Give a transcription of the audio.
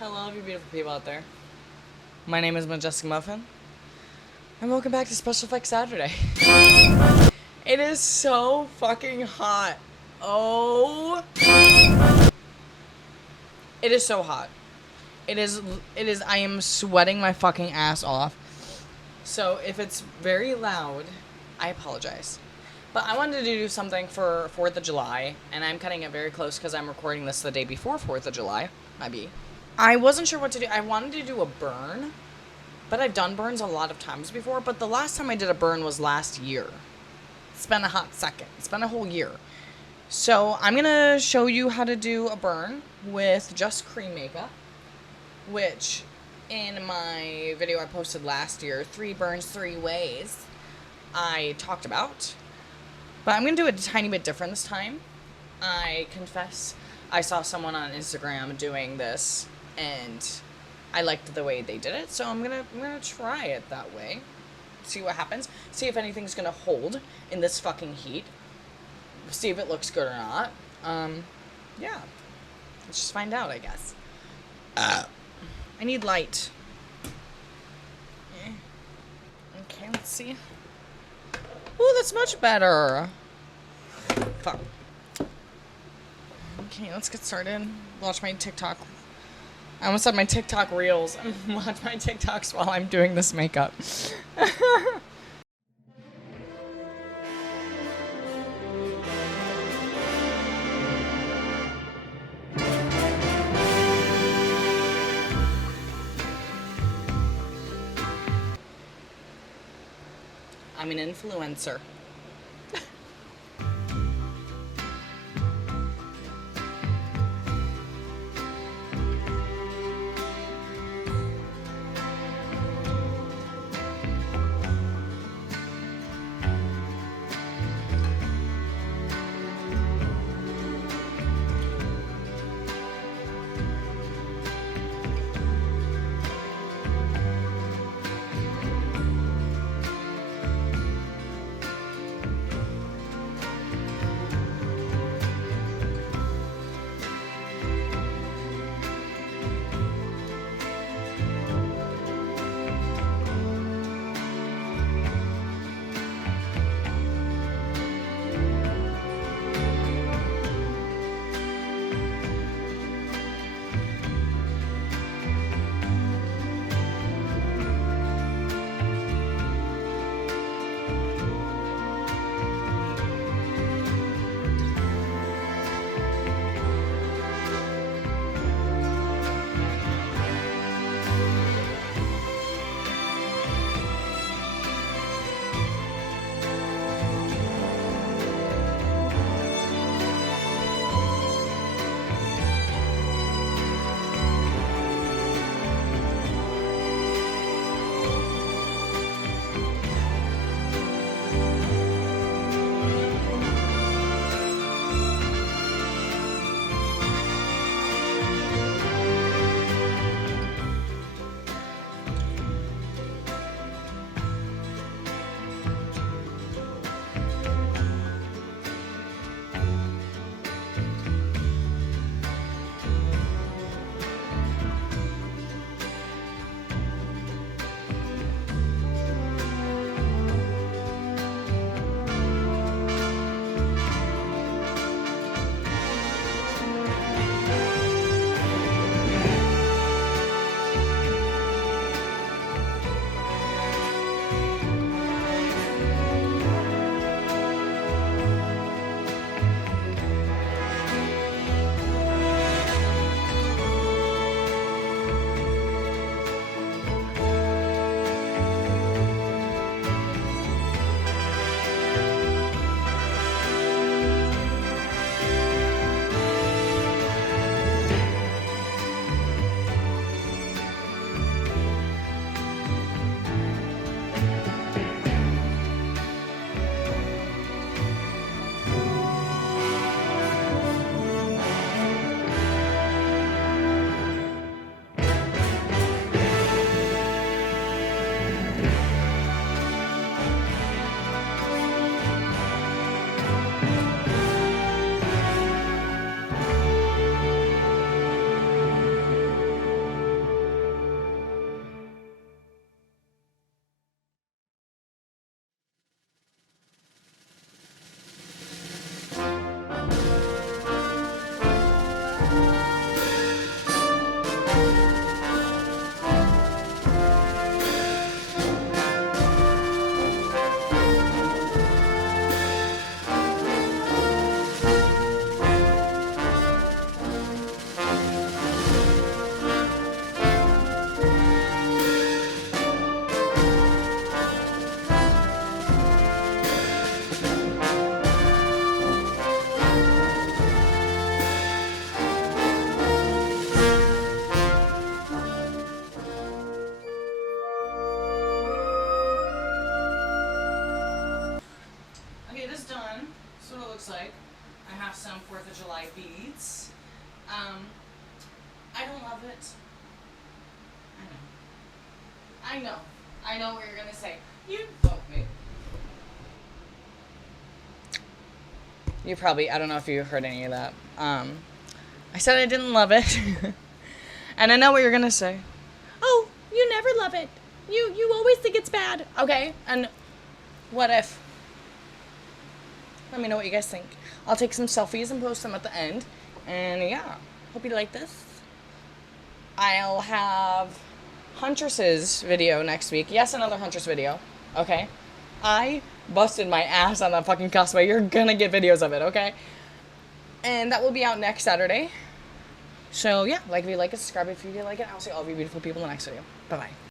Hello, you beautiful people out there. My name is Majestic Muffin, and welcome back to Special Effects Saturday. It is so fucking hot. Oh. It is so hot. It is, I am sweating my fucking ass off. So if it's very loud, I apologize. But I wanted to do something for 4th of July, and I'm cutting it very close because I'm recording this the day before 4th of July. I wasn't sure what to do. I wanted to do a burn, but I've done burns a lot of times before, but the last time I did a burn was last year. It's been a hot second. It's been a whole year. So I'm going to show you how to do a burn with just cream makeup, which in my video I posted last year, 3 burns, 3 ways, I talked about. But I'm going to do it a tiny bit different this time. I confess, I saw someone on Instagram doing this, and I liked the way they did it, so I'm gonna try it that way. See what happens. See if anything's gonna hold in this fucking heat. See if it looks good or not. Yeah. Let's just find out, I guess. I need light. Okay, let's see. Ooh, that's much better. Fuck. Okay, let's get started. Watch my TikTok. I almost said my TikTok reels. Watch my TikToks while I'm doing this makeup. I'm an influencer. I don't love it. I know. I know what you're gonna say. You vote me. You probably, I don't know if you heard any of that. I said I didn't love it. And I know what you're gonna say. Oh, you never love it. You always think it's bad. Okay, and what if? Let me know what you guys think. I'll take some selfies and post them at the end. And yeah, hope you like this. I'll have Huntress's video next week. Yes, another Huntress video. Okay? I busted my ass on that fucking cosplay. You're gonna get videos of it, okay? And that will be out next Saturday. So yeah, like if you like it, subscribe if you like it. I'll see all of you beautiful people in the next video. Bye-bye.